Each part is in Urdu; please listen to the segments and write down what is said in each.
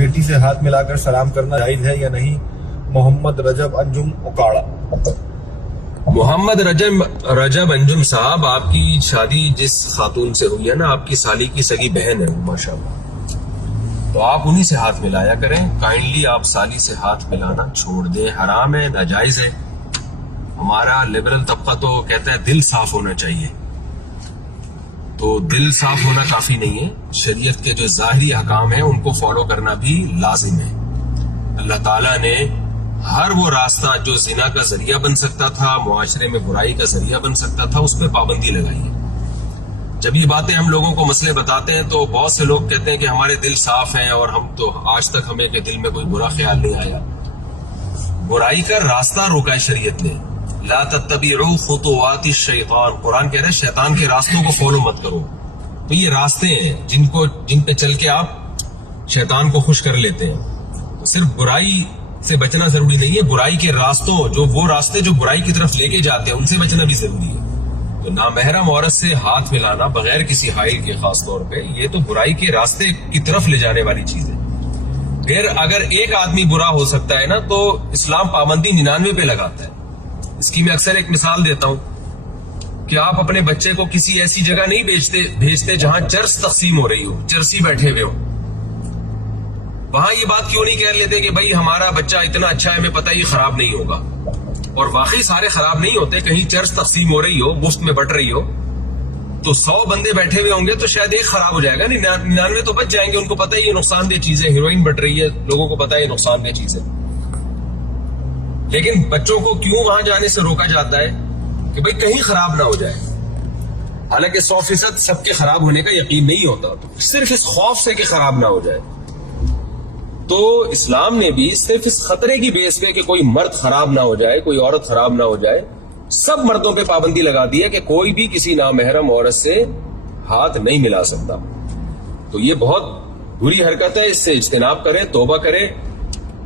بیٹی سے ہاتھ ملا کر سلام کرنا جائز ہے یا نہیں؟ محمد رجب انجم اکاڑا۔ محمد رجب انجم صاحب، آپ کی شادی جس خاتون سے ہوئی ہے نا، آپ کی سالی کی سگی بہن ہے وہ ماشاءاللہ، تو آپ انہی سے ہاتھ ملایا کریں۔ کائنڈلی آپ سالی سے ہاتھ ملانا چھوڑ دیں، حرام ہے، ناجائز ہے۔ ہمارا لبرل طبقہ تو کہتا ہے دل صاف ہونا چاہیے، تو دل صاف ہونا کافی نہیں ہے، شریعت کے جو ظاہری احکام ہیں ان کو فالو کرنا بھی لازم ہے۔ اللہ تعالیٰ نے ہر وہ راستہ جو زنا کا ذریعہ بن سکتا تھا، معاشرے میں برائی کا ذریعہ بن سکتا تھا، اس پہ پابندی لگائی ہے۔ جب یہ باتیں ہم لوگوں کو مسئلے بتاتے ہیں تو بہت سے لوگ کہتے ہیں کہ ہمارے دل صاف ہیں اور ہم تو آج تک ہمیں کہ دل میں کوئی برا خیال نہیں آیا۔ برائی کا راستہ روکا ہے شریعت نے، لا تتبعوا خطوات الشیطان، قرآن کہہ رہا ہے شیطان کے راستوں کو فالو مت کرو۔ تو یہ راستے ہیں جن پہ چل کے آپ شیطان کو خوش کر لیتے ہیں۔ تو صرف برائی سے بچنا ضروری نہیں ہے، برائی کے راستوں وہ راستے جو برائی کی طرف لے کے جاتے ہیں ان سے بچنا بھی ضروری ہے۔ تو نامحرم عورت سے ہاتھ ملانا بغیر کسی حائل کے، خاص طور پہ یہ تو برائی کے راستے کی طرف لے جانے والی چیز ہے۔ پھر اگر ایک آدمی برا ہو سکتا ہے نا تو اسلام پابندی 99 پہ لگاتا ہے۔ اس کی میں اکثر ایک مثال دیتا ہوں کہ آپ اپنے بچے کو کسی ایسی جگہ نہیں بھیجتے جہاں چرس تقسیم ہو رہی ہو، چرسی بیٹھے ہوئے ہو۔ وہاں یہ بات کیوں نہیں کہہ لیتے کہ بھائی ہمارا بچہ اتنا اچھا ہے، ہمیں پتہ یہ خراب نہیں ہوگا، اور واقعی سارے خراب نہیں ہوتے۔ کہیں چرس تقسیم ہو رہی ہو، مفت میں بٹ رہی ہو، تو 100 بندے بیٹھے ہوئے ہوں گے تو شاید ایک خراب ہو جائے گا، 99 تو بچ جائیں گے۔ ان کو پتہ ہے یہ نقصان دہ چیز ہے، ہیروئن بٹ رہی ہے، لوگوں کو پتہ ہے یہ نقصان دہ چیز ہے، لیکن بچوں کو کیوں وہاں جانے سے روکا جاتا ہے کہ بھائی کہیں خراب نہ ہو جائے؟ حالانکہ 100% سب کے خراب ہونے کا یقین نہیں ہوتا، تو صرف اس خوف سے کہ خراب نہ ہو جائے۔ تو اسلام نے بھی صرف اس خطرے کی بیس پہ کہ کوئی مرد خراب نہ ہو جائے، کوئی عورت خراب نہ ہو جائے، سب مردوں پہ پابندی لگا دی ہے کہ کوئی بھی کسی نامحرم عورت سے ہاتھ نہیں ملا سکتا۔ تو یہ بہت بری حرکت ہے، اس سے اجتناب کریں، توبہ کریں،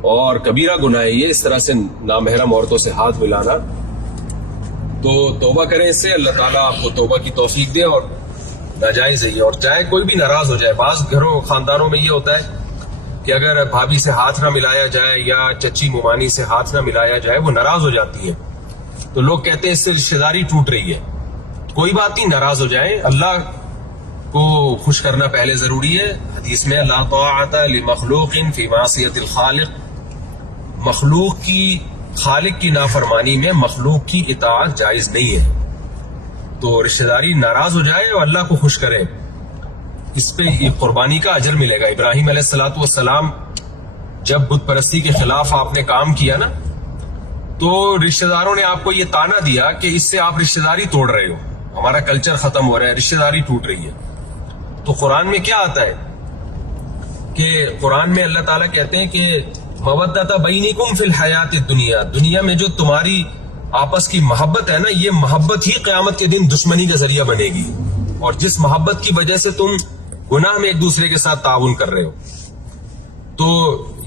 اور کبیرہ گناہ ہے یہ اس طرح سے نامحرم عورتوں سے ہاتھ ملانا۔ تو توبہ کریں اس سے، اللہ تعالیٰ آپ کو توبہ کی توفیق دے، اور ناجائز ہے یہ۔ اور چاہے کوئی بھی ناراض ہو جائے، بعض گھروں خاندانوں میں یہ ہوتا ہے کہ اگر بھابھی سے ہاتھ نہ ملایا جائے یا چچی ممانی سے ہاتھ نہ ملایا جائے وہ ناراض ہو جاتی ہے، تو لوگ کہتے ہیں اس سے رشتہ داری ٹوٹ رہی ہے۔ کوئی بات نہیں، ناراض ہو جائیں، اللہ کو خوش کرنا پہلے ضروری ہے۔ حدیث میں لا طاعت لمخلوق فی معصیۃ الخالق، مخلوق کی خالق کی نافرمانی میں مخلوق کی اطاعت جائز نہیں ہے۔ تو رشتہ داری ناراض ہو جائے اور اللہ کو خوش کرے، اس پہ قربانی کا اجر ملے گا۔ ابراہیم علیہ السلام جب بت پرستی کے خلاف آپ نے کام کیا نا، تو رشتہ داروں نے آپ کو یہ تانا دیا کہ اس سے آپ رشتہ داری توڑ رہے ہو، ہمارا کلچر ختم ہو رہا ہے، رشتہ داری ٹوٹ رہی ہے۔ تو قرآن میں کیا آتا ہے کہ قرآن میں اللہ تعالیٰ کہتے ہیں کہ مودۃ بینکم فی الحیات الدنیا، دنیا میں جو تمہاری آپس کی محبت ہے نا، یہ محبت ہی قیامت کے دن دشمنی کا ذریعہ بنے گی، اور جس محبت کی وجہ سے تم گناہ میں ایک دوسرے کے ساتھ تعاون کر رہے ہو، تو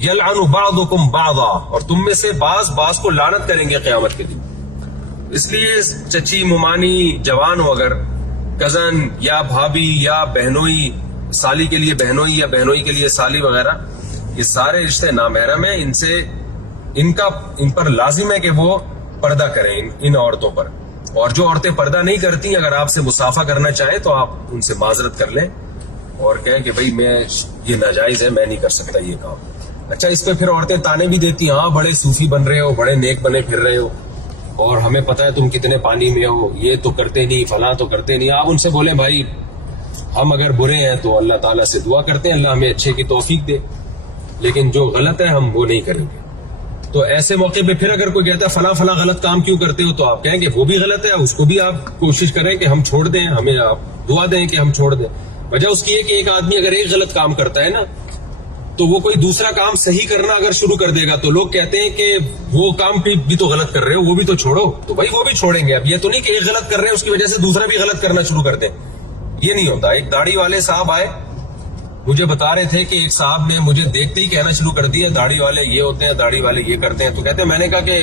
یلعن بعضکم بعضا، اور تم میں سے بعض کو لعنت کریں گے قیامت کے دن۔ اس لیے چچی ممانی جوان ہو، اگر کزن یا بھابھی یا بہنوئی، سالی کے لیے بہنوئی یا بہنوئی کے لیے سالی وغیرہ، یہ سارے رشتے نامحرم ہیں، ان پر لازم ہے کہ وہ پردہ کریں ان عورتوں پر۔ اور جو عورتیں پردہ نہیں کرتی، اگر آپ سے مصافحہ کرنا چاہیں تو آپ ان سے معذرت کر لیں اور کہیں کہ بھائی یہ ناجائز ہے، میں نہیں کر سکتا یہ کام۔ اچھا، اس پہ پھر عورتیں تانے بھی دیتی، ہاں بڑے صوفی بن رہے ہو، بڑے نیک بنے پھر رہے ہو، اور ہمیں پتہ ہے تم کتنے پانی میں ہو، یہ تو کرتے نہیں، فلاں تو کرتے نہیں۔ آپ ان سے بولیں بھائی ہم اگر برے ہیں تو اللہ تعالیٰ سے دعا کرتے ہیں اللہ ہمیں اچھے کی توفیق دے، لیکن جو غلط ہے ہم وہ نہیں کریں گے۔ تو ایسے موقع پہ پھر اگر کوئی کہتا ہے فلاں غلط کام کیوں کرتے ہو، تو آپ کہیں کہ وہ بھی غلط ہے، اس کو بھی آپ کوشش کریں کہ ہم چھوڑ دیں، ہمیں آپ دعا دیں کہ ہم چھوڑ دیں۔ وجہ اس کی ہے کہ ایک آدمی اگر ایک غلط کام کرتا ہے نا، تو وہ کوئی دوسرا کام صحیح کرنا اگر شروع کر دے گا تو لوگ کہتے ہیں کہ وہ کام بھی تو غلط کر رہے ہو، وہ بھی تو چھوڑو، تو بھائی وہ بھی چھوڑیں گے۔ اب یہ تو نہیں کہ ایک غلط کر رہے ہیں اس کی وجہ سے دوسرا بھی غلط کرنا شروع کر دیں، یہ نہیں ہوتا۔ ایک داڑھی والے صاحب آئے، مجھے بتا رہے تھے کہ ایک صاحب نے مجھے دیکھتے ہی کہنا شروع کر دیا داڑھی والے یہ ہوتے ہیں، داڑھی والے یہ کرتے ہیں۔ تو کہتے ہیں میں نے کہا کہ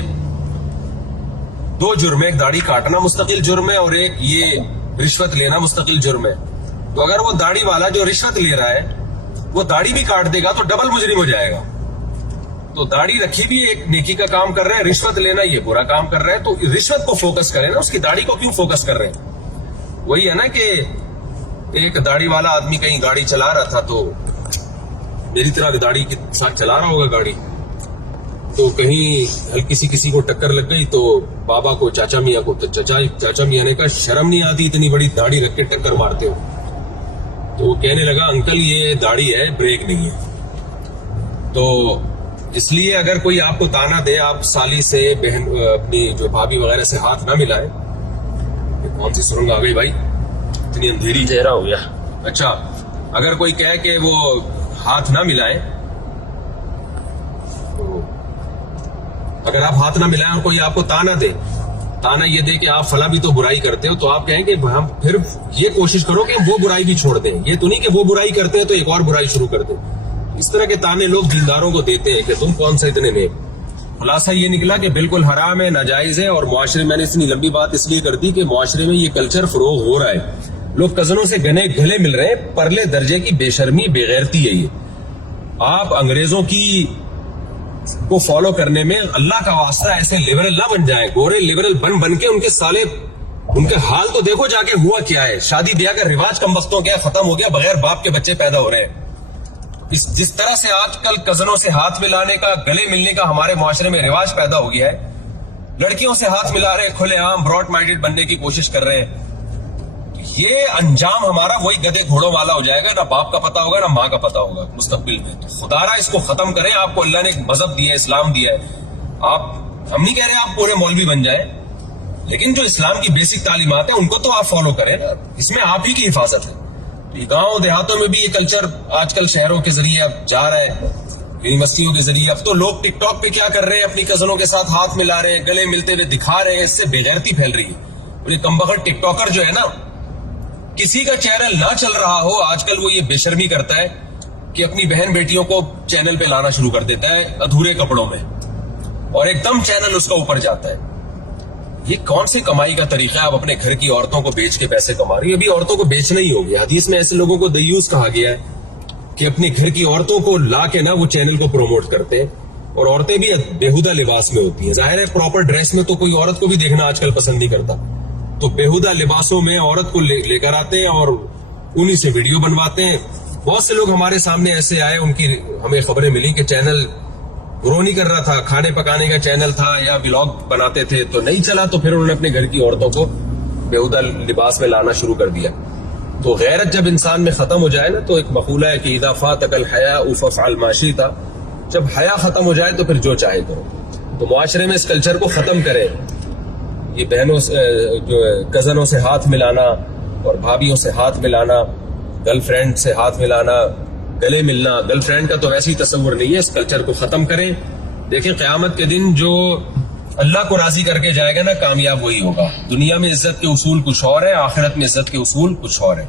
دو جرم ہے، ایک داڑھی کاٹنا مستقل جرم ہے اور ایک یہ رشوت لینا مستقل جرم ہے۔ تو اگر وہ داڑھی والا جو رشوت لے رہا ہے وہ داڑھی بھی کاٹ دے گا تو ڈبل مجرم ہو جائے گا. تو داڑھی رکھی بھی ایک نیکی کا کام کر رہے ہیں, رشوت لینا یہ برا کام کر رہے ہیں. تو رشوت کو فوکس کریں نا, اس کی داڑھی کو کیوں فوکس کر رہے ہیں؟ وہی ہے نا کہ ایک داڑھی والا آدمی کہیں گاڑی چلا رہا تھا, تو میری طرح داڑھی کے ساتھ چلا رہا ہوگا گاڑی, تو کہیں ہلکی سی کسی کو ٹکر لگ گئی, تو بابا کو, چاچا میاں کو, تو چاچا میاں نے کہا شرم نہیں آتی اتنی بڑی داڑھی رکھ کے ٹکر مارتے ہو؟ تو وہ کہنے لگا انکل یہ داڑھی ہے, بریک نہیں ہے. تو اس لیے اگر کوئی آپ کو تانا دے, آپ سالی سے, بہن اپنی جو بھابھی وغیرہ سے ہاتھ نہ ملائے. کون سی سرنگ آ گئی بھائی, اتنی اندھیری اندھیرا ہو گیا. اچھا, اگر کوئی کہے کہ وہ ہاتھ نہ ملائیں, تو اگر آپ ہاتھ نہ ملائیں اور کوئی آپ کو تانا دے, تانا یہ دے کہ آپ فلاں بھی تو برائی کرتے ہو, تو آپ کہیں کہ ہم پھر یہ کوشش کرو کہ وہ برائی بھی چھوڑ دیں. یہ تو نہیں کہ وہ برائی کرتے ہیں تو ایک اور برائی شروع کر دیں. اس طرح کے تانے لوگ دینداروں کو دیتے ہیں کہ تم کون سے اتنے نیک. خلاصہ یہ نکلا کہ بالکل حرام ہے, ناجائز ہے. اور معاشرے میں نے اتنی لمبی بات اس لیے کر دی کہ معاشرے میں یہ کلچر فروغ ہو رہا ہے. لوگ کزنوں سے گلے مل رہے ہیں. پرلے درجے کی بے شرمی, بے غیرتی ہے یہ. آپ انگریزوں کی کو فالو کرنے میں اللہ کا واسطہ ایسے لبرل نہ بن جائیں. گورے لبرل بن کے ان کے سالے, ان کے حال تو دیکھو جا کے ہوا کیا ہے. شادی بیاہ کا رواج کم وقتوں کیا ختم ہو گیا, بغیر باپ کے بچے پیدا ہو رہے ہیں. جس طرح سے آج کل کزنوں سے ہاتھ ملانے کا, گلے ملنے کا ہمارے معاشرے میں رواج پیدا ہو گیا ہے, لڑکیوں سے ہاتھ ملا رہے ہیں, کھلے عام براڈ مائنڈیڈ بننے کی کوشش کر رہے ہیں. یہ انجام ہمارا وہی گدے گھوڑوں والا ہو جائے گا. نہ باپ کا پتہ ہوگا, نہ ماں کا پتہ ہوگا مستقبل میں. تو خدا را اس کو ختم کریں. آپ کو اللہ نے ایک مذہب دیا ہے, اسلام دیا ہے. ہم نہیں کہہ رہے آپ پورے مولوی بن جائیں, لیکن جو اسلام کی بیسک تعلیمات ہیں ان کو تو آپ فالو کریں نا. اس میں آپ ہی کی حفاظت ہے. گاؤں دیہاتوں میں بھی یہ کلچر آج کل شہروں کے ذریعے اب جا رہا ہے, یونیورسٹیوں کے ذریعے. اب تو لوگ ٹک ٹاک پہ کیا کر رہے ہیں, اپنی کزنوں کے ساتھ ہاتھ ملا رہے ہیں, گلے ملتے ہوئے دکھا رہے ہیں. اس سے بے غیرتی پھیل رہی ہے. اور یہ کمبخت ٹک ٹاکر جو ہے نا, کسی کا چینل نہ چل رہا ہو آج کل وہ یہ بے شرمی کرتا ہے کہ اپنی بہن بیٹیوں کو چینل پہ لانا شروع کر دیتا ہے ادھورے کپڑوں میں, اور ایک دم چینل اس کا اوپر جاتا ہے. یہ کون سی کمائی کا طریقہ ہے؟ آپ اپنے گھر کی عورتوں کو بیچ کے پیسے کما رہی ہیں. ابھی عورتوں کو بیچنا ہی ہو گیا. حدیث میں ایسے لوگوں کو دیوس کہا گیا ہے کہ اپنے گھر کی عورتوں کو لا کے نا وہ چینل کو پروموٹ کرتے ہیں. اور عورتیں بھی بےہودہ لباس میں ہوتی ہیں. ظاہر ہے پراپر ڈریس میں تو کوئی عورت کو بھی دیکھنا آج کل پسند نہیں کرتا, تو بےہودہ لباسوں میں عورت کو لے کر آتے ہیں اور انہی سے ویڈیو بنواتے ہیں. بہت سے لوگ ہمارے سامنے ایسے آئے, ان کی ہمیں خبریں ملی کہ چینل گرو نہیں کر رہا تھا, کھانے پکانے کا چینل تھا یا ولاگ بناتے تھے, تو نہیں چلا, تو پھر انہوں نے اپنے گھر کی عورتوں کو بےہودہ لباس میں لانا شروع کر دیا. تو غیرت جب انسان میں ختم ہو جائے نا, تو ایک مقولہ ہے کہ اذا فاتک الحیاء فافعل ما شئت, جب حیا ختم ہو جائے تو پھر جو چاہے کرو. تو معاشرے میں اس کلچر کو ختم کریں. یہ بہنوں سے, جو کزنوں سے ہاتھ ملانا اور بھابھیوں سے ہاتھ ملانا, گرل فرینڈ سے ہاتھ ملانا, گلے ملنا, گرل فرینڈ کا تو ویسے ہی تصور نہیں ہے. اس کلچر کو ختم کریں. دیکھیں قیامت کے دن جو اللہ کو راضی کر کے جائے گا نا, کامیاب وہی ہوگا. دنیا میں عزت کے اصول کچھ اور ہے, آخرت میں عزت کے اصول کچھ اور ہے.